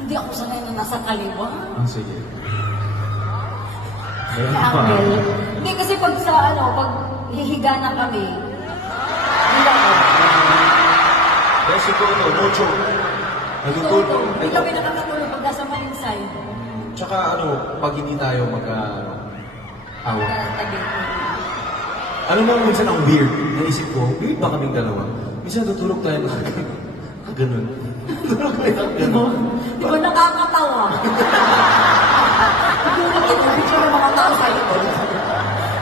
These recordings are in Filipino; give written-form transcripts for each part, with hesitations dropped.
Hindi ako sanay na nasa kaliwa. Ah, sige. Ayun Kaya pa. Angel. Hindi kasi pag sa pag hihiga na kami, hindi ako. Kaya siguro, mucho. Natutulog. Hindi kami nakakatulog pag nasa maling side. Tsaka pag hindi tayo mag-awa. Ano mo minsan ang weird? Naisip ko, weird ba kaming dalawa? Minsan tutulog tayo na ganun. Tutulog tayo na ganun. Di ba nakakatawa? Tulog ito, picture ng mga tao sa ito.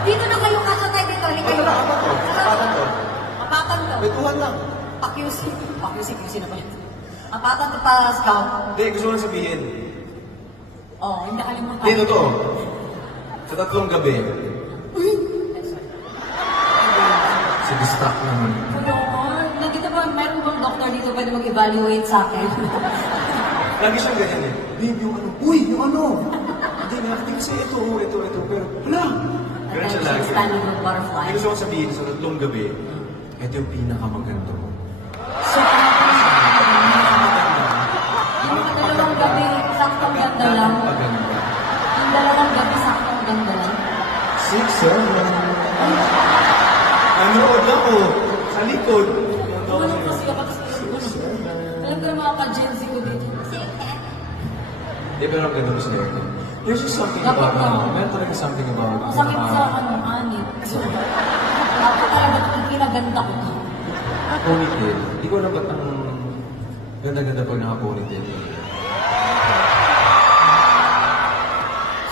Dito na kayo kasa tayo dito. Hindi kayo. Apatan to. Apatan to. Betuhan lang. QC na ba yun? Apatan to para scout. Hindi, gusto ko lang sabihin. Oh, hindi nakalimutan. Hindi, totoo. Sa 3 gabi, si distract naman. Nakita ba, meron bang doktor dito pwede mag-evaluate sa akin? Lagi siyang ganyan eh. Babe, uy, yung Hindi nga, hindi kasi ito, pero, hala! Ganun siya lagi. Standing with butterfly. Hindi gusto ko sabihin, sa 3 gabi, ito yung pinakamaganda mo. So, yung dalawang gabi, saktong ganda lang. Maganda. Yung dalawang gabi, saktong ganda lang. 6, 7. Nanood ako sa likod. Ano kasi ako, alam ko yung mga ka-Gen Z ko dito. Hindi, pero ang ganda mo sa Lord. There's just something about, meron talaga something about, Ang sakit sa anit. Dapat talaga ito pinaganda ko to. ponytail. Hindi ko alam ba't ang ganda-ganda pag naka-ponytail.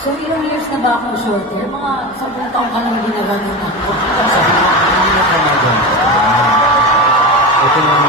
So, ilang years na ba akong short hair? Mga 10 taong ka nang ginaganon ako. Sabi ko, hindi na ka maganda. Ito lang,